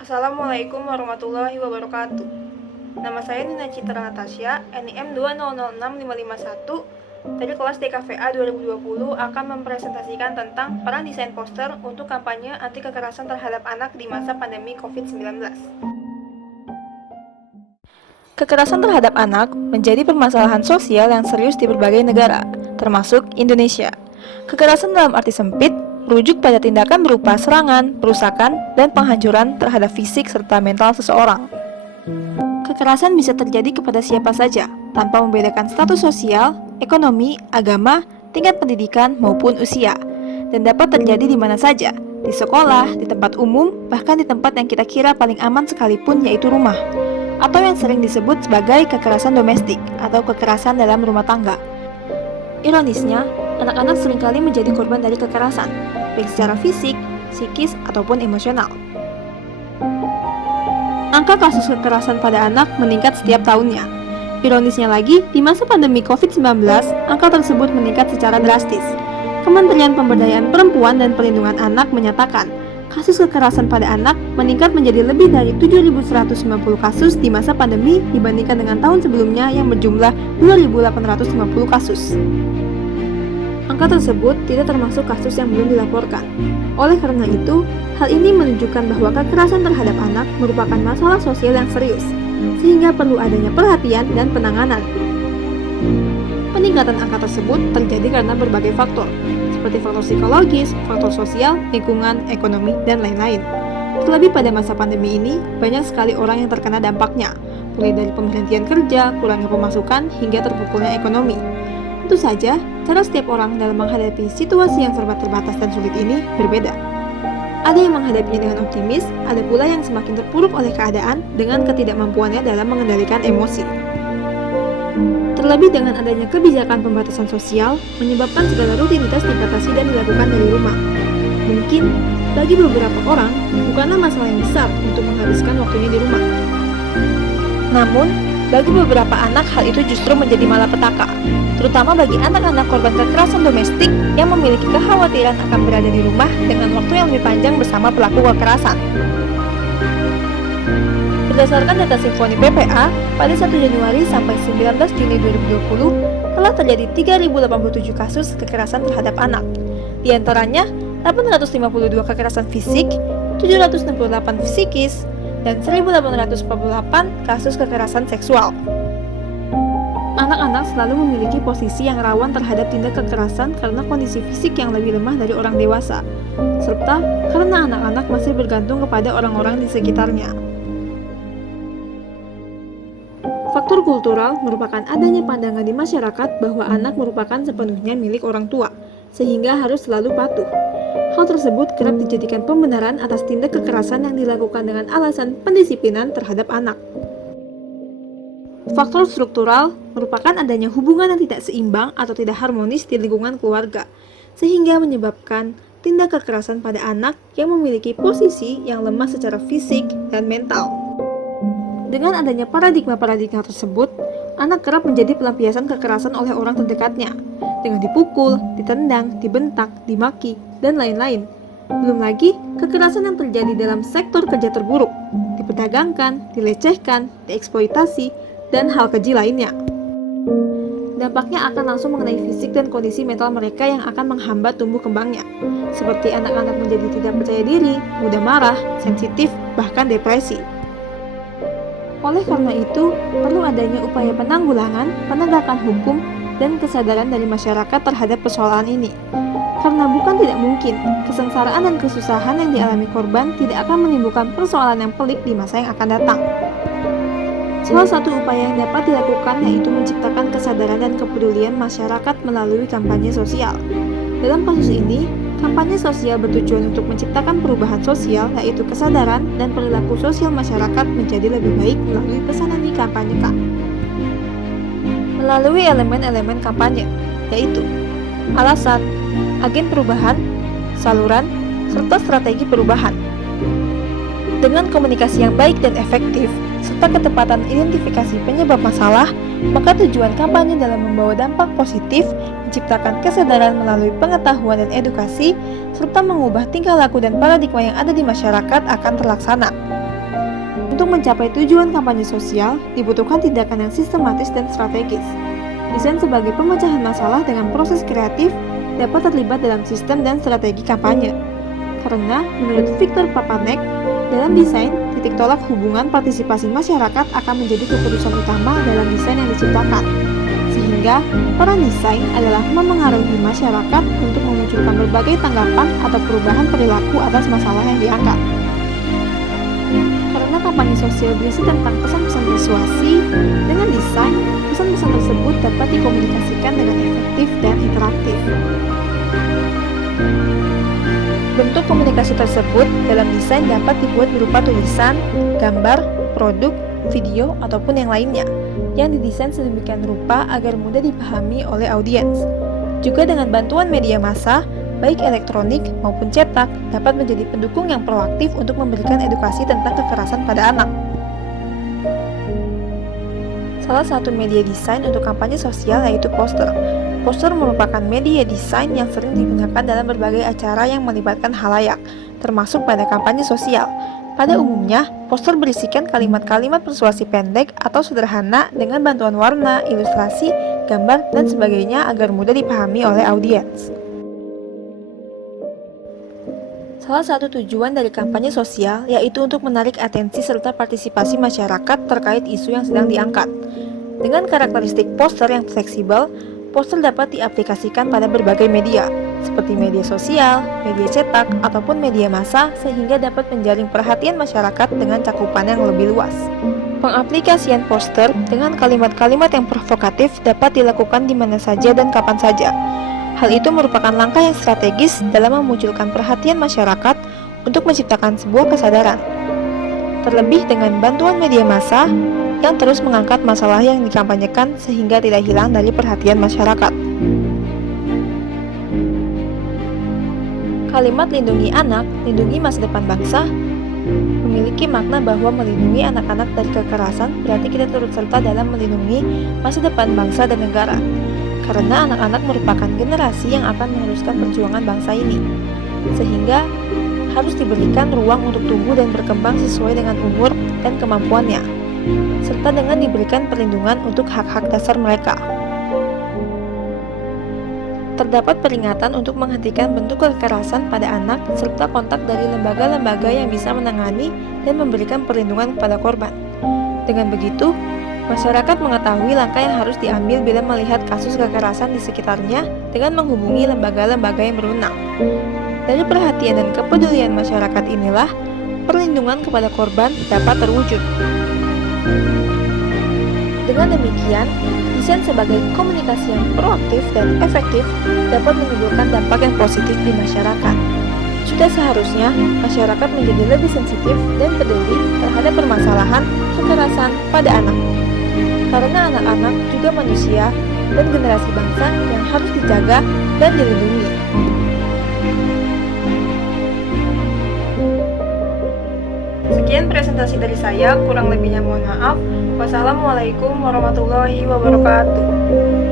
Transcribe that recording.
Assalamualaikum warahmatullahi wabarakatuh. Nama saya Nina Citra Natasha, NIM 2006551 dari kelas DKVA 2020 akan mempresentasikan tentang peran desain poster untuk kampanye anti kekerasan terhadap anak di masa pandemi COVID-19. Kekerasan terhadap anak menjadi permasalahan sosial yang serius di berbagai negara, termasuk Indonesia. Kekerasan dalam arti sempit merujuk pada tindakan berupa serangan, perusakan, dan penghancuran terhadap fisik serta mental seseorang. Kekerasan bisa terjadi kepada siapa saja, tanpa membedakan status sosial, ekonomi, agama, tingkat pendidikan, maupun usia, dan dapat terjadi di mana saja, di sekolah, di tempat umum, bahkan di tempat yang kita kira paling aman sekalipun, yaitu rumah, atau yang sering disebut sebagai kekerasan domestik atau kekerasan dalam rumah tangga. Ironisnya, anak-anak seringkali menjadi korban dari kekerasan, baik secara fisik, psikis, ataupun emosional. Angka kasus kekerasan pada anak meningkat setiap tahunnya. Ironisnya lagi, di masa pandemi COVID-19, angka tersebut meningkat secara drastis. Kementerian Pemberdayaan Perempuan dan Perlindungan Anak menyatakan, kasus kekerasan pada anak meningkat menjadi lebih dari 7.190 kasus di masa pandemi dibandingkan dengan tahun sebelumnya yang berjumlah 2.850 kasus. Angka tersebut tidak termasuk kasus yang belum dilaporkan. Oleh karena itu, hal ini menunjukkan bahwa kekerasan terhadap anak merupakan masalah sosial yang serius, sehingga perlu adanya perhatian dan penanganan. Peningkatan angka tersebut terjadi karena berbagai faktor, seperti faktor psikologis, faktor sosial, lingkungan, ekonomi, dan lain-lain. Terlebih pada masa pandemi ini, banyak sekali orang yang terkena dampaknya, mulai dari pemberhentian kerja, kurangnya pemasukan, hingga terpukulnya ekonomi. Tentu saja, cara setiap orang dalam menghadapi situasi yang serba terbatas dan sulit ini berbeda. Ada yang menghadapinya dengan optimis, ada pula yang semakin terpuruk oleh keadaan dengan ketidakmampuannya dalam mengendalikan emosi. Terlebih dengan adanya kebijakan pembatasan sosial, menyebabkan segala rutinitas dibatasi dan dilakukan dari rumah. Mungkin, bagi beberapa orang, bukanlah masalah yang besar untuk menghabiskan waktunya di rumah. Namun, bagi beberapa anak hal itu justru menjadi malapetaka, terutama bagi anak-anak korban kekerasan domestik yang memiliki kekhawatiran akan berada di rumah dengan waktu yang lebih panjang bersama pelaku kekerasan. Berdasarkan data Simfoni PPA, pada 1 Januari sampai 19 Juni 2020 telah terjadi 3.087 kasus kekerasan terhadap anak. Di antaranya, 852 kekerasan fisik, 768 psikis, dan 1.848 kasus kekerasan seksual. Anak-anak selalu memiliki posisi yang rawan terhadap tindak kekerasan karena kondisi fisik yang lebih lemah dari orang dewasa, serta karena anak-anak masih bergantung kepada orang-orang di sekitarnya. Faktor kultural merupakan adanya pandangan di masyarakat bahwa anak merupakan sepenuhnya milik orang tua, sehingga harus selalu patuh. Hal tersebut kerap dijadikan pembenaran atas tindak kekerasan yang dilakukan dengan alasan pendisiplinan terhadap anak. Faktor struktural merupakan adanya hubungan yang tidak seimbang atau tidak harmonis di lingkungan keluarga, sehingga menyebabkan tindak kekerasan pada anak yang memiliki posisi yang lemah secara fisik dan mental. Dengan adanya paradigma-paradigma tersebut, anak kerap menjadi pelampiasan kekerasan oleh orang terdekatnya, dengan dipukul, ditendang, dibentak, dimaki, dan lain-lain. Belum lagi, kekerasan yang terjadi dalam sektor kerja terburuk, diperdagangkan, dilecehkan, dieksploitasi, dan hal keji lainnya. Dampaknya akan langsung mengenai fisik dan kondisi mental mereka yang akan menghambat tumbuh kembangnya, seperti anak-anak menjadi tidak percaya diri, mudah marah, sensitif, bahkan depresi. Oleh karena itu, perlu adanya upaya penanggulangan, penegakan hukum, dan kesadaran dari masyarakat terhadap persoalan ini. Karena bukan tidak mungkin, kesengsaraan dan kesusahan yang dialami korban tidak akan menimbulkan persoalan yang pelik di masa yang akan datang. Salah satu upaya yang dapat dilakukan yaitu menciptakan kesadaran dan kepedulian masyarakat melalui kampanye sosial. Dalam kasus ini, kampanye sosial bertujuan untuk menciptakan perubahan sosial yaitu kesadaran dan perilaku sosial masyarakat menjadi lebih baik melalui pesan yang dikampanyekan. Melalui elemen-elemen kampanye, yaitu alasan, agen perubahan, saluran, serta strategi perubahan. Dengan komunikasi yang baik dan efektif, serta ketepatan identifikasi penyebab masalah, maka tujuan kampanye dalam membawa dampak positif, menciptakan kesadaran melalui pengetahuan dan edukasi, serta mengubah tingkah laku dan paradigma yang ada di masyarakat akan terlaksana. Untuk mencapai tujuan kampanye sosial, dibutuhkan tindakan yang sistematis dan strategis. Desain sebagai pemecahan masalah dengan proses kreatif dapat terlibat dalam sistem dan strategi kampanye. Karena, menurut Victor Papanek, dalam desain, titik tolak hubungan partisipasi masyarakat akan menjadi keputusan utama dalam desain yang diciptakan. Sehingga, peran desain adalah memengaruhi masyarakat untuk memunculkan berbagai tanggapan atau perubahan perilaku atas masalah yang diangkat. Karena kampanye sosial berisi tentang pesan-pesan persuasi, dengan desain, pesan-pesan tersebut dapat dikomunikasikan dengan efektif dan interaktif. Bentuk komunikasi tersebut dalam desain dapat dibuat berupa tulisan, gambar, produk, video, ataupun yang lainnya, yang didesain sedemikian rupa agar mudah dipahami oleh audiens. Juga dengan bantuan media massa, baik elektronik maupun cetak, dapat menjadi pendukung yang proaktif untuk memberikan edukasi tentang kekerasan pada anak. Salah satu media desain untuk kampanye sosial yaitu poster. Poster merupakan media desain yang sering digunakan dalam berbagai acara yang melibatkan khalayak, termasuk pada kampanye sosial. Pada umumnya, poster berisikan kalimat-kalimat persuasi pendek atau sederhana dengan bantuan warna, ilustrasi, gambar, dan sebagainya agar mudah dipahami oleh audiens. Salah satu tujuan dari kampanye sosial yaitu untuk menarik atensi serta partisipasi masyarakat terkait isu yang sedang diangkat. Dengan karakteristik poster yang fleksibel, poster dapat diaplikasikan pada berbagai media, seperti media sosial, media cetak, ataupun media massa, sehingga dapat menjaring perhatian masyarakat dengan cakupan yang lebih luas. Pengaplikasian poster dengan kalimat-kalimat yang provokatif dapat dilakukan di mana saja dan kapan saja. Hal itu merupakan langkah yang strategis dalam memunculkan perhatian masyarakat untuk menciptakan sebuah kesadaran. Terlebih dengan bantuan media massa yang terus mengangkat masalah yang dikampanyekan sehingga tidak hilang dari perhatian masyarakat. Kalimat lindungi anak, lindungi masa depan bangsa memiliki makna bahwa melindungi anak-anak dari kekerasan berarti kita turut serta dalam melindungi masa depan bangsa dan negara. Karena anak-anak merupakan generasi yang akan meneruskan perjuangan bangsa ini, sehingga harus diberikan ruang untuk tumbuh dan berkembang sesuai dengan umur dan kemampuannya, serta dengan diberikan perlindungan untuk hak-hak dasar mereka. Terdapat peringatan untuk menghentikan bentuk kekerasan pada anak serta kontak dari lembaga-lembaga yang bisa menangani dan memberikan perlindungan kepada korban. Dengan begitu, masyarakat mengetahui langkah yang harus diambil bila melihat kasus kekerasan di sekitarnya dengan menghubungi lembaga-lembaga yang berwenang. Dari perhatian dan kepedulian masyarakat inilah, perlindungan kepada korban dapat terwujud. Dengan demikian, desain sebagai komunikasi yang proaktif dan efektif dapat menimbulkan dampak yang positif di masyarakat. Sudah seharusnya masyarakat menjadi lebih sensitif dan peduli terhadap permasalahan kekerasan pada anak. Karena anak-anak juga manusia dan generasi bangsa yang harus dijaga dan dilindungi. Sekian presentasi dari saya, kurang lebihnya mohon maaf. Wassalamualaikum warahmatullahi wabarakatuh.